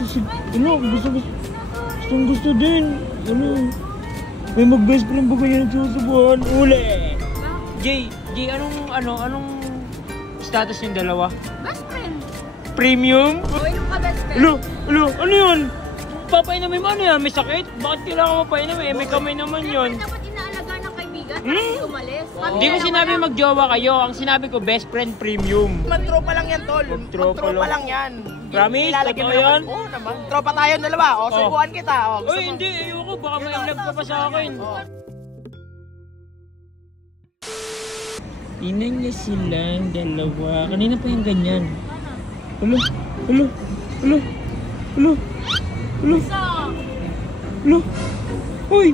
ito si... Ano, gusto din. Ano, may mag-best friend ba kayo nagsusubuan? Uli! Jay, anong status yung dalawa? Best friend. Premium? O, inom ka best friend. Ano yun? Papainumin mo ano yan? May sakit? Bakit kailangan mapainumin? May kamay naman yun. Dapat inaalaga ng kaibigan para hindi umalis. Hindi ko sinabi magjowa kayo. Ang sinabi ko, best friend premium. Magtropa lang yan, tol. Magtropa lang yan. Promise? Totoo yan? Oo naman. Tropa tayo dalawa. O, subuhan kita. O, Uy, hindi. Ayoko. Baka may love ka pa sa akin. Tingnan niya silang dalawa. Kanina pa yung ganyan. Alo. Uy!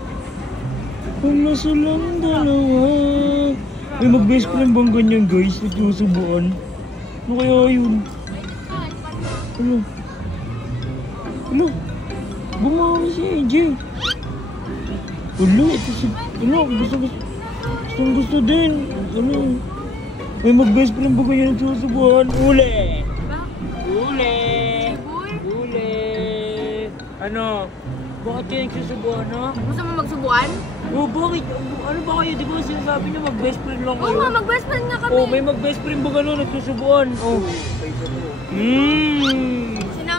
Wala silang dalawa. May mag-best friend bang ganyan, guys? Nagsusubuan. Ano kaya yun? Ano? Bumawi si AJ. Ito si... gusto din. Ano? May mag-best friend ba kayo nagsusubuan? Uli! Ano? Bakit kayo nagsusubuan, ha? Gusto mo magsubuan? Oo, bakit? Ano ba kayo? Di ba sinasabi niyo mag-best friend lang kayo? Oo, mag-best friend nga kami. May mag-best friend ba gano'n nagsusubuan?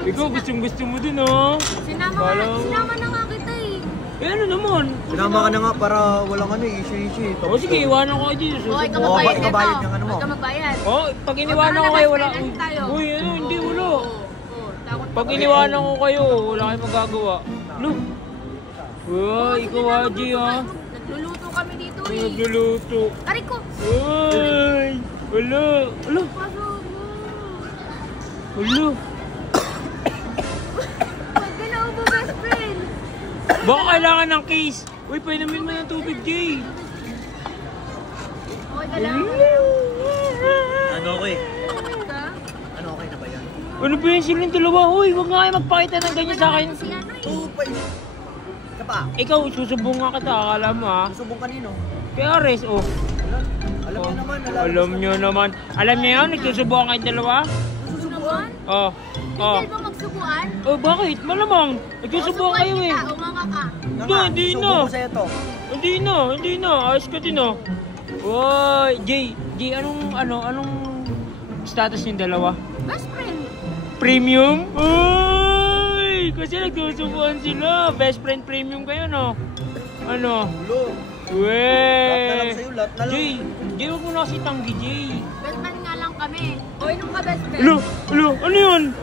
Ikaw gusto mo din, ha? Sinama na nga kita eh. Ano naman? Sinama ka na nga para walang issue. Sige, iwanan ko kayo dito. Okay, magbayad nito. Magbayad ng ano mo. Huwag ka magbayad. Pag iniwanan ko kayo, wala. Uy, hindi, wala. Pag iniwanan ko kayo, wala kayong magagawa. Look. Ikaw, Haji, ha? Nagluluto kami dito eh. Nagluluto. Aray ko! Uy! Wala. Huwag ka na ubo, best friend. Baka kailangan ng case. Uy, painumin mo ng tubig, Jay. Okay ka lang? Ano okay? Ka? Ano okay na ba yan? Ano ba yun silang dalawa? Uy, huwag nga kayo magpakita ng ganyan sa akin. Si ano eh. Oo, pa Ka pa? Ikaw, susubong nga kita. Akala mo, ha? Subong kanino? Kaya Ares, Alam niyo naman. Alam niyo yun, nagsusubukan kayo dalawa? Susubuan? Hindi ba magsubuan? Bakit? Malamang. Nagsusubukan kayo eh. Umanga ka. Hindi na. Subo ko sa'yo to. Hindi na. Ayos ka din, oh. Uy, Jay, anong status yung dalawa? Best friend. Premium? Uy! Kasi nagsusubuan sila. Best friend premium kayo, no? Ano? Lahat na lang sa'yo, lahat na lang. Jay, huwag mo na kasi tanggi, Jay. Best friend nga lang kami. O, inom ka best friend. Ano yun?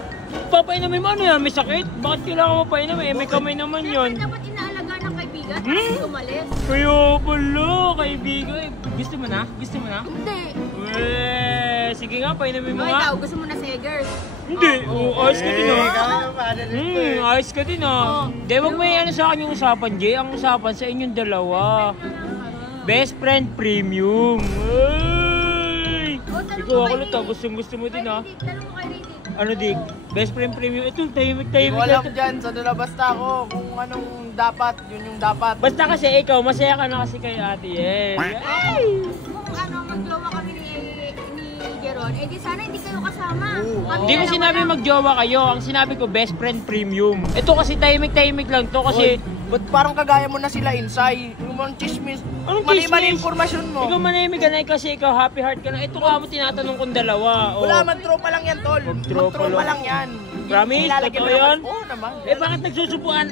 Papainumin mo ano yan? May sakit? Bakit kailangan mapainumin? May kamay naman yun. Dapat inaalaga ng kaibigan para hindi umalis. Kaya pala, kaibigan. Gusto mo na? Hindi. Sige nga, painumin mo O, nga. ikaw, gusto mo na Segers? Hindi, ayos ka din, ayos ka din, Hindi, wag may ano sa akin yung usapan, Jay. Ang usapan sa inyong dalawa. Best friend premium. Ay! Ikaw ako lang, gusto mo din, ha? Tanong mo kay Riddick. Ano, Dig? Best friend premium. Ito, tahimik. Walang dyan. Sa dala basta ako kung anong dapat, yun yung dapat. Basta kasi ikaw, masaya ka na kasi kay Ate Yes. Kung magjowa kami ni Jeron, di sana hindi kayo kasama. Hindi ko sinabi magjowa kayo. Ang sinabi ko, best friend premium. Ito kasi tahimik lang to kasi... Ba't parang kagaya mo na sila inside? Yung mga chismis. Anong Mali-mali chismis? informasyon mo. Ikaw manahimik ka na kasi ikaw happy heart ka na. Ito ka mo tinatanong kong dalawa. Wala, magtropa lang yan, tol. Magtropa lang yan. Promise? Ilalagyan Totoo mo naman. yan? Oo naman. Bakit nagsusubuan?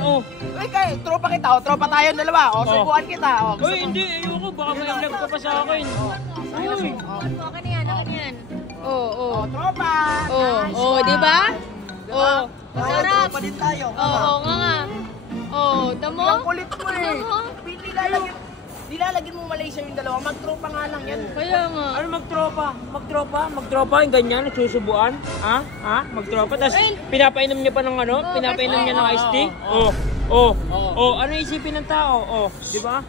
Tropa kita. Tropa tayo dalawa. Subuan kita. Uy, hindi. Ayoko. Baka may love ka pa sa akin. Uy. Akin yan. Tropa. Di ba? Masarap. Tropa din tayo. Nga. Damo? Ang kulit mo eh. Nilalagyan mo Malaysia yung dalawa. Magtropa nga lang yan. Kaya nga. Ano magtropa? Yung ganyan, nagsusubuan? Ha? Magtropa? Tapos pinapainom niya pa ng ano? Pinapainom niya ng iced tea? Ano isipin ng tao? Di ba?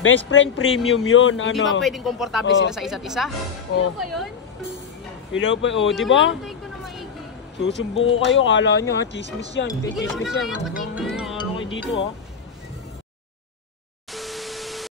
Best friend premium yun. Hindi ba pwedeng komportable sila sa isa't isa? Ano ba yun? Ilaw pa, di ba? Hintayin ko na maigi. Susumbong ko kayo, kala nyo ha, chismis yan. Chismis yan. Ano kayo dito ha?